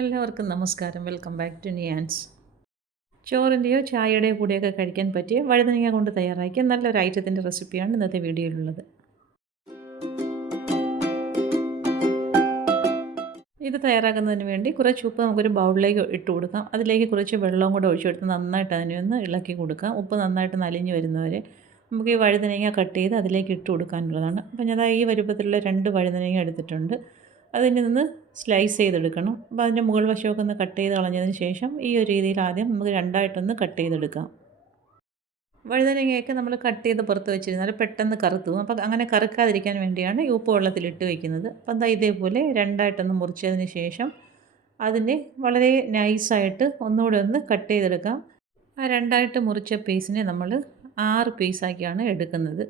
എല്ലാവർക്കും നമസ്കാരം. Welcome back to Niyans ചോറിന്റെയോ ചായയുടെയോ കൂടെയൊക്കെ കഴിക്കാൻ പറ്റിയ വഴുതനങ്ങ കൊണ്ട് തയ്യാറാക്കിയ നല്ലൊരു ഐറ്റത്തിന്റെ റെസിപ്പിയാണ് ഇന്നത്തെ വീഡിയോയിലുള്ളത്. ഇത് തയ്യാറാക്കുന്നതിന് വേണ്ടി കുറച്ച് ഉപ്പ് നമുക്കൊരു ബൗളിലേക്ക് ഇട്ട് കൊടുക്കാം. അതിലേക്ക് കുറച്ച് വെള്ളവും കൂടെ ഒഴിച്ചെടുത്ത് നന്നായിട്ട് അതിനെ ഒന്ന് ഇളക്കി കൊടുക്കാം. ഉപ്പ് നന്നായിട്ട് നലിഞ്ഞ് വരുന്നവരെ നമുക്ക് ഈ വഴുതനങ്ങ കട്ട് ചെയ്ത് അതിലേക്ക് ഇട്ട് കൊടുക്കാനുള്ളതാണ്. അപ്പം ഞാൻ ഈ വലുപ്പത്തിലുള്ള രണ്ട് വഴുതനങ്ങ എടുത്തിട്ടുണ്ട്. അതിൽ നിന്ന് സ്ലൈസ് ചെയ്തെടുക്കണം. അപ്പോൾ അതിന്റെ മുകൾ വശമൊക്കെ ഒന്ന് കട്ട് ചെയ്ത് കളഞ്ഞതിന് ശേഷം ഈ ഒരു രീതിയിൽ ആദ്യം നമുക്ക് രണ്ടായിട്ടൊന്ന് കട്ട് ചെയ്തെടുക്കാം. വഴുതനങ്ങയൊക്കെ നമ്മൾ കട്ട് ചെയ്ത് പുറത്ത് വെച്ചിരുന്നാൽ പെട്ടെന്ന് കറുത്തു അപ്പോൾ അങ്ങനെ കറുക്കാതിരിക്കാൻ വേണ്ടിയാണ് ഈ ഉപ്പ് വെള്ളത്തിലിട്ട് വയ്ക്കുന്നത് അപ്പം എന്താ ഇതേപോലെ രണ്ടായിട്ടൊന്ന് മുറിച്ചതിന് ശേഷം അതിനെ വളരെ നൈസായിട്ട് ഒന്നുകൂടെ ഒന്ന് കട്ട് ചെയ്തെടുക്കാം. ആ രണ്ടായിട്ട് മുറിച്ച പീസിനെ നമ്മൾ ആറ് പീസാക്കിയാണ് എടുക്കുന്നത്.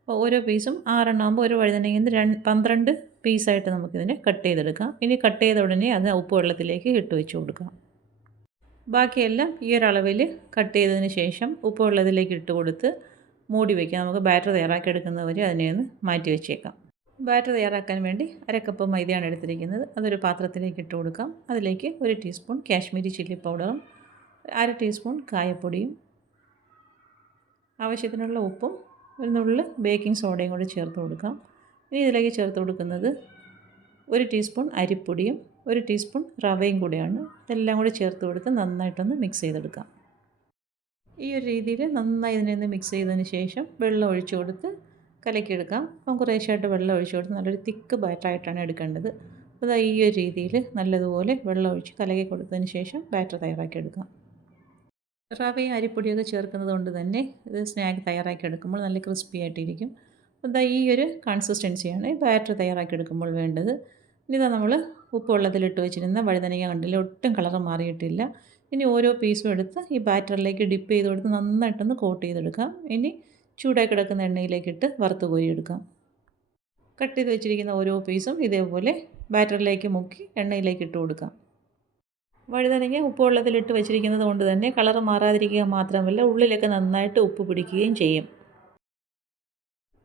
അപ്പോൾ ഓരോ പീസും ആറെണ്ണാകുമ്പോൾ ഒരു വഴുതനങ്ങയിൽ നിന്ന് രണ്ട് പന്ത്രണ്ട് പീസായിട്ട് നമുക്കിതിനെ കട്ട് ചെയ്തെടുക്കാം. ഇനി കട്ട് ചെയ്ത ഉടനെ അത് ഉപ്പ് വെള്ളത്തിലേക്ക് ഇട്ട് വെച്ച് കൊടുക്കാം. ബാക്കിയെല്ലാം ഈ ഒരളവിൽ കട്ട് ചെയ്തതിന് ശേഷം ഉപ്പ് വെള്ളത്തിലേക്ക് ഇട്ട് കൊടുത്ത് മൂടി വയ്ക്കാം നമുക്ക് ബാറ്റർ തയ്യാറാക്കി എടുക്കുന്നവരെ അതിനെ ഒന്ന് മാറ്റി വെച്ചേക്കാം. ബാറ്റർ തയ്യാറാക്കാൻ വേണ്ടി അരക്കപ്പ് മൈദയാണ് എടുത്തിരിക്കുന്നത്. അതൊരു പാത്രത്തിലേക്ക് ഇട്ട് കൊടുക്കാം. അതിലേക്ക് ഒരു ടീസ്പൂൺ കാശ്മീരി ചില്ലി പൗഡറും അര ടീസ്പൂൺ കായപ്പൊടിയും ആവശ്യത്തിനുള്ള ഉപ്പും ഒരു നുള്ളിൽ ബേക്കിംഗ് സോഡയും കൂടി ചേർത്ത് കൊടുക്കാം. ഇനി ഇതിലേക്ക് ചേർത്ത് കൊടുക്കുന്നത് ഒരു ടീസ്പൂൺ അരിപ്പൊടിയും ഒരു ടീസ്പൂൺ റവയും കൂടിയാണ്. ഇതെല്ലാം കൂടി ചേർത്ത് കൊടുത്ത് നന്നായിട്ടൊന്ന് മിക്സ് ചെയ്തെടുക്കാം. ഈ ഒരു രീതിയിൽ നന്നായി ഇതിനെ മിക്സ് ചെയ്തതിന് ശേഷം വെള്ളം ഒഴിച്ചു കൊടുത്ത് കലക്കിയെടുക്കാം അപ്പം കുറേശ്ശായിട്ട് വെള്ളം ഒഴിച്ചു കൊടുത്ത് നല്ലൊരു തിക്ക് ബാറ്ററായിട്ടാണ് എടുക്കേണ്ടത്. അപ്പോൾ ഈ ഒരു രീതിയിൽ നല്ലതുപോലെ വെള്ളം ഒഴിച്ച് കലക്കി കൊടുത്തതിന് ശേഷം ബാറ്റർ തയ്യാറാക്കി എടുക്കാം. റവയും അരിപ്പൊടിയൊക്കെ ചേർക്കുന്നത് കൊണ്ട് തന്നെ ഇത് സ്നാക്ക് തയ്യാറാക്കി എടുക്കുമ്പോൾ നല്ല ക്രിസ്പി ആയിട്ടിരിക്കും. അപ്പോൾ ഈ ഒരു കൺസിസ്റ്റൻസിയാണ് ബാറ്റർ തയ്യാറാക്കി എടുക്കുമ്പോൾ വേണ്ടത് ഇനി ഇതാ നമ്മൾ ഉപ്പ് വെള്ളത്തിലിട്ട് വെച്ചിരുന്ന വഴുതനങ്ങ കണ്ടില്ല? ഒട്ടും കളർ മാറിയിട്ടില്ല. ഇനി ഓരോ പീസും എടുത്ത് ഈ ബാറ്ററിലേക്ക് ഡിപ്പ് ചെയ്ത് കൊടുത്ത് നന്നായിട്ടൊന്ന് കോട്ട് ചെയ്തെടുക്കാം. ഇനി ചൂടായി കിടക്കുന്ന എണ്ണയിലേക്കിട്ട് വറുത്ത് കോരിയെടുക്കാം കട്ട് ചെയ്ത് വെച്ചിരിക്കുന്ന ഓരോ പീസും ഇതേപോലെ ബാറ്ററിലേക്ക് മുക്കി എണ്ണയിലേക്ക് ഇട്ട് കൊടുക്കാം. വഴുതനങ്ങ ഉപ്പ് വെള്ളത്തിലിട്ട് വെച്ചിരിക്കുന്നത് കൊണ്ട് തന്നെ കളർ മാറാതിരിക്കുക മാത്രമല്ല ഉള്ളിലൊക്കെ നന്നായിട്ട് ഉപ്പ് പിടിക്കുകയും ചെയ്യും.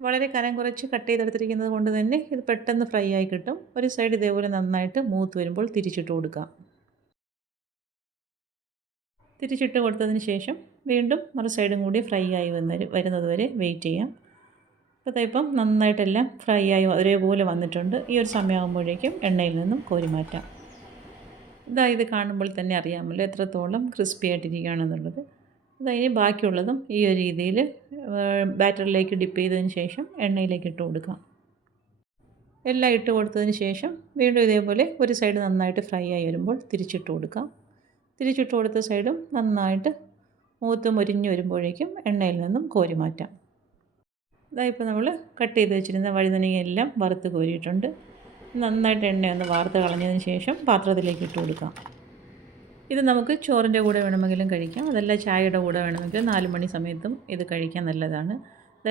വളരെ കനം കുറച്ച് കട്ട് ചെയ്തെടുത്തിരിക്കുന്നത് കൊണ്ട് തന്നെ ഇത് പെട്ടെന്ന് ഫ്രൈ ആയി കിട്ടും. ഒരു സൈഡ് ഇതേപോലെ നന്നായിട്ട് മൂത്ത് വരുമ്പോൾ തിരിച്ചിട്ട് കൊടുക്കാം. തിരിച്ചിട്ട് കൊടുത്തതിന് ശേഷം വീണ്ടും മറു സൈഡും കൂടി ഫ്രൈ ആയി വന്ന വരുന്നത് വരെ വെയിറ്റ് ചെയ്യാം. അപ്പോൾ ഇപ്പം നന്നായിട്ടെല്ലാം ഫ്രൈ ആയി ഒരേപോലെ വന്നിട്ടുണ്ട്. ഈ ഒരു സമയമാകുമ്പോഴേക്കും എണ്ണയിൽ നിന്നും കോരി മാറ്റാം. ഇതാ ഇത് കാണുമ്പോൾ തന്നെ അറിയാമല്ലോ എത്രത്തോളം ക്രിസ്പി ആയിട്ടിരിക്കുകയാണെന്നുള്ളത്. അതിന് ബാക്കിയുള്ളതും ഈ ഒരു രീതിയിൽ ബാറ്ററിലേക്ക് ഡിപ്പ് ചെയ്തതിന് ശേഷം എണ്ണയിലേക്ക് ഇട്ട് കൊടുക്കാം. എല്ലാം ഇട്ട് കൊടുത്തതിന് ശേഷം വീണ്ടും ഇതേപോലെ ഒരു സൈഡ് നന്നായിട്ട് ഫ്രൈ ആയി വരുമ്പോൾ തിരിച്ചിട്ട് കൊടുക്കാം. തിരിച്ചിട്ട് കൊടുത്ത സൈഡും നന്നായിട്ട് മൂത്ത് മുരിഞ്ഞ് വരുമ്പോഴേക്കും എണ്ണയിൽ നിന്നും കോരി മാറ്റാം. ഇതായിപ്പോൾ നമ്മൾ കട്ട് ചെയ്ത് വെച്ചിരുന്ന വഴുതനങ്ങയെല്ലാം വറുത്ത് കോരിയിട്ടുണ്ട്. നന്നായിട്ട് എണ്ണയൊന്ന് വാർത്ത് കളഞ്ഞതിന് ശേഷം പാത്രത്തിലേക്ക് ഇട്ട് കൊടുക്കാം. ഇത് നമുക്ക് ചോറിന്റെ കൂടെ വേണമെങ്കിലും കഴിക്കാം. അതല്ല ചായയുടെ കൂടെ വേണമെങ്കിലും നാല് മണി സമയത്തും ഇത് കഴിക്കാൻ നല്ലതാണ്.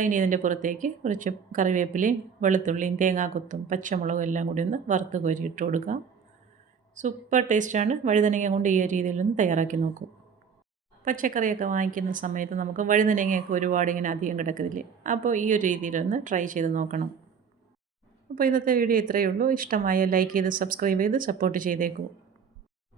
ഇനി ഇതിന്റെ പുറത്തേക്ക് കുറച്ച് കറിവേപ്പിലയും വെളുത്തുള്ളിയും തേങ്ങാക്കൊത്തും പച്ചമുളകും എല്ലാം കൂടി ഒന്ന് വറുത്ത് കോരി ഇട്ട് കൊടുക്കാം. സൂപ്പർ ടേസ്റ്റാണ്. വഴുതനങ്ങ കൊണ്ട് ഈ രീതിയിലൊന്ന് തയ്യാറാക്കി നോക്കൂ. പച്ചക്കറിയൊക്കെ വാങ്ങിക്കുന്ന സമയത്ത് നമുക്ക് വഴുതനങ്ങയൊക്കെ ഒരുപാട് ഇങ്ങനെ അധികം കിടക്കത്തില്ലേ? അപ്പോൾ ഈ ഒരു രീതിയിലൊന്ന് ട്രൈ ചെയ്ത് നോക്കണം. അപ്പോൾ ഇന്നത്തെ വീഡിയോ ഇത്രയേ ഉള്ളൂ. ഇഷ്ടമായ ലൈക്ക് ചെയ്ത് സബ്സ്ക്രൈബ് ചെയ്ത് സപ്പോർട്ട് ചെയ്തേക്കൂ.